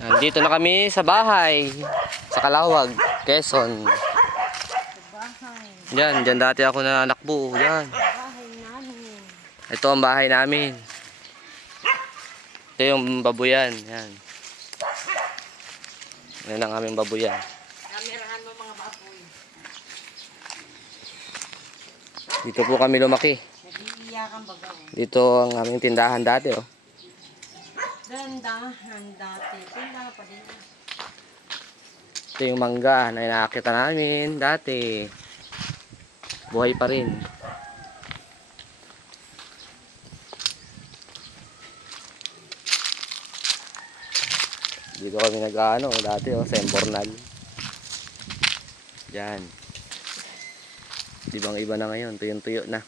Nandito na kami sa bahay. Sa Calawag, Quezon. Yan, dyan dati ako nananakbo. Yan. Ito ang bahay namin. Ito yung babuyan. Yan. Yan ang aming babuyan. Kamerahan mo mga baboy. Dito po kami lumaki. Nag-iiyakan bagaw. Dito ang aming tindahan dati, oh. Dandahan dati. Tindahan pa din. Ito yung mangga na nakakita namin dati. Buhay pa rin. Dito kami nag-ano dati, oh, sa Embornal. Diyan. Di bang iba na ngayon, tuyong-tuyo na.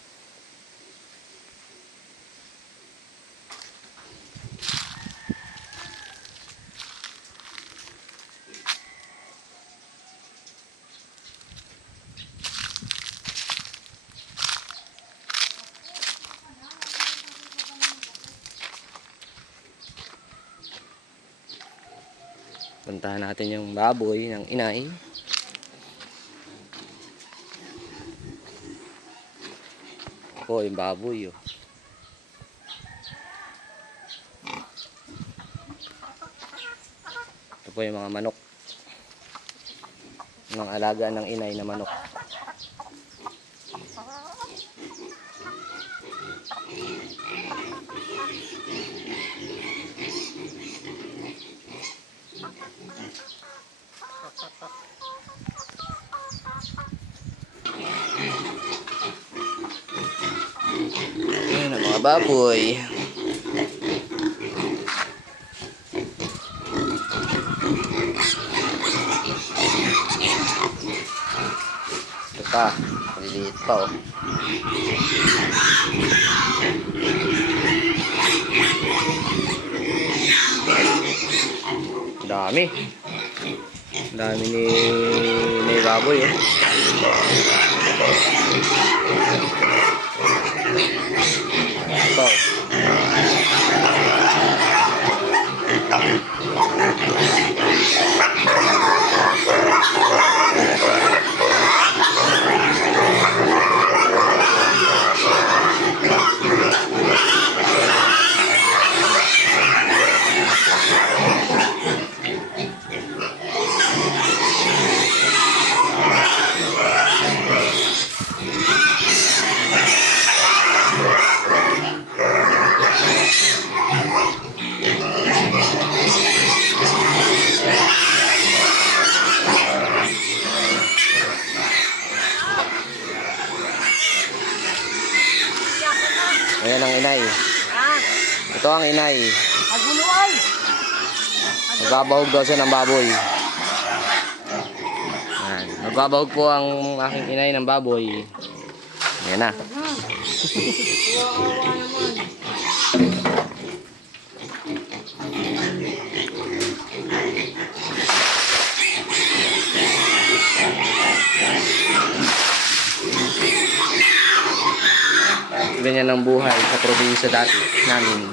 Puntahan natin yung baboy ng inay. Ako, yung baboy, oh. Ito po yung mga manok. Mga alaga ng inay na manok. Ayan ang mga baboy. Ito pa, maliliit pa, oh. Dami. Dami ni baboy, eh. Ito. Ayan ang inay. Ito ang inay. Agulo ay! Magbabahog daw siya ng baboy. Ayan. Magbabahog po ang aking inay ng baboy. Ayan na. Ganyan ang buhay sa probinsya dati namin.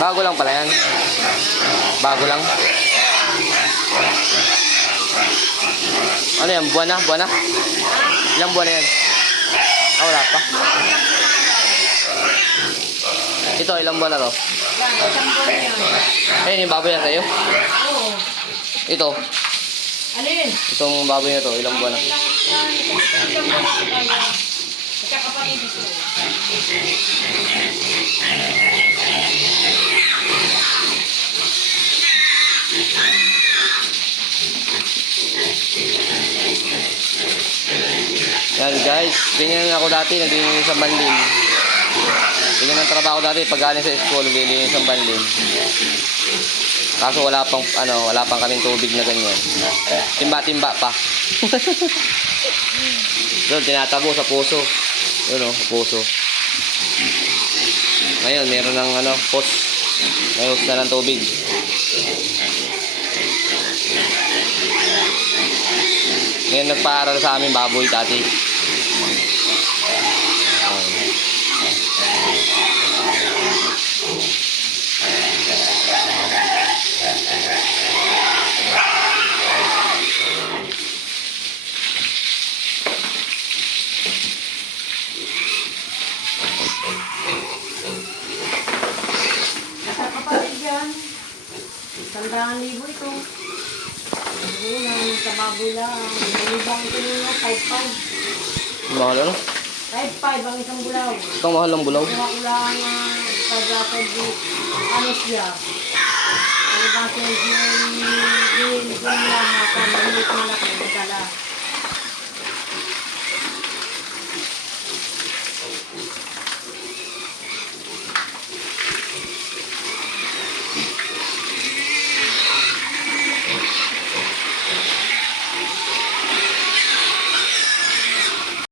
Bago lang pala yan. Bago lang. Ano yan? Buwan na? Buwan na? Ilang buwan na yan? Ah, wala pa. Ito, ilang buwan na to? Yan, isang buwan yan. Ayun, yung baboy na sa'yo. Oo. Ito. Alin? Itong baboy na to, ilang buwan na? Isang buwan na tayo. Magkakapatid ito. Yan guys, ganyan ako dati, naglilinis sa banlin. Ganyan ang trabaho dati, pag galing sa school, naglilinis sa banlin. Kaso wala pang kaming tubig na ganyan. Timba-timba pa. Doon, tinatabo sa puso. Doon sa puso. Ngayon, meron ng hose. May hose na ng tubig. Ngayon, nagpaaral sa amin baboy dati. Magkakapatid yan. 100,000 ito. Ayun, ang kababoy lang. Ibang ito nyo, 5,500. Mahal ano? 5,500 ang isang bulaw. Itong mahal ng bulaw. Kuha ko lang pag-apod ano siya. Ano ba siya yung lang ako, maliit malaki, magdala.